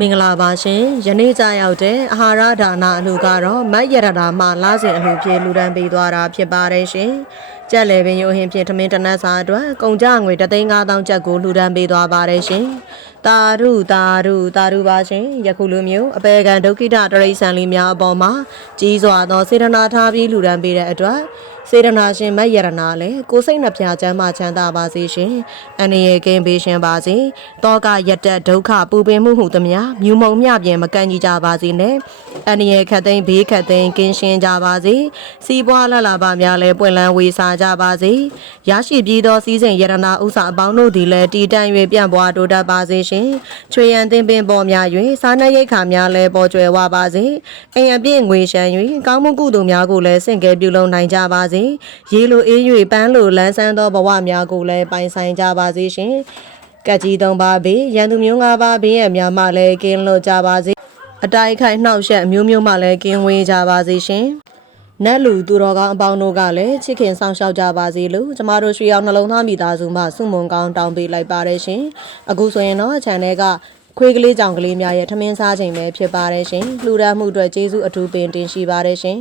မင်္ဂလာပါရှင်ယနေ့ကြရောက်တဲ့အာဟာရဒါနအလှကတော့မတ်ရတတာမှလာစဉ်အလှပြေလူတန်းပေးသွားတာဖြစ်ပါတယ်ရှင် ကြက်လေပင်ရိုဟင်ဖြင့်ထမင်းတနတ်စာအတွက်ကုန်ကြငွေ3,500ကျပ်ကိုလူတန်းပေးသွားပါတယ်ရှင်တာရုတာရုတာရုပါရှင်ယခုလိုမျိုးအပေကံဒုက္ခိတတရိษံလေးများအပေါ်မှာကြီးစွာသောစေတနာထားပြီးလူတန်းပေးတဲ့အတွက်စေတနာရှင်မတ်ရတနာလည်းကိုယ်စိတ်နှပြချမ်းမှချမ်းသာပါစေရှင်အနေရကင်းပေးရှင်ပါစေတောကရက်တက်ဒုက္ခပူပင်မှုဟုသမျှမြူမုံမြပြင်မကန့်ကြီးကြပါစေနဲ့အနေရခတ်သိမ်းဘေးခတ်သိမ်းကင်းရှင်းကြပါစေစီးပွားလှလှပါများလည်းပွင့်လန်းဝေစာကြပါစေရရှိပြီးသောစီးစိမ်ရတနာဥစ္စာအပေါင်းတို့သည်လည်းတည်တံ့၍ပြန့်ပွားတိုးတက်ပါစေရှင်ချွေရန်သင်းပင်ပေါ်များ၍စားနပ်ရိက္ခာများလည်းပေါ်ကျွယ်ဝပါစေအိမ်အပြည့်ငွေရှမ်း၍ကောင်းမှုကုသိုလ်များကိုလည်းဆင့်ကဲပြုလုပ်နိုင်ကြပါစေရေလိုအေး၍ပန်းလိုလန်းဆန်းသောဘဝများကိုလည်းပိုင်ဆိုင်ကြပါစေရှင်ကက်ကြီးသုံးပါးဘေးရန်သူမျိုးငါးပါးဘေးရန်များမှလည်းကင်းလွတ်ကြပါစေအတိုက်ခိုက်နှောက်ယှက်အမျိုးမျိုးမှလည်းကင်းဝေးကြပါစေရှင် နတ်လူသူတော်ကောင်းအပေါင်းတို့ကလည်းချစ်ခင်ဆောင်ရှောက်ကြပါစေလို့ကျမတို့ရွှေအောင်နှလုံးသားမိသားစုမှစုမုံကောင်းတောင်းပေးလိုက်ပါတယ်ရှင်အခုဆိုရင်တော့ channel ကခွေးကလေးကြောင်ကလေးများရဲ့ထမင်းစားချိန်ပဲဖြစ်ပါတယ်ရှင်လှူဒါန်းမှုအတွက်ကျေးဇူးအထူးပင်တင်ရှိပါတယ်ရှင်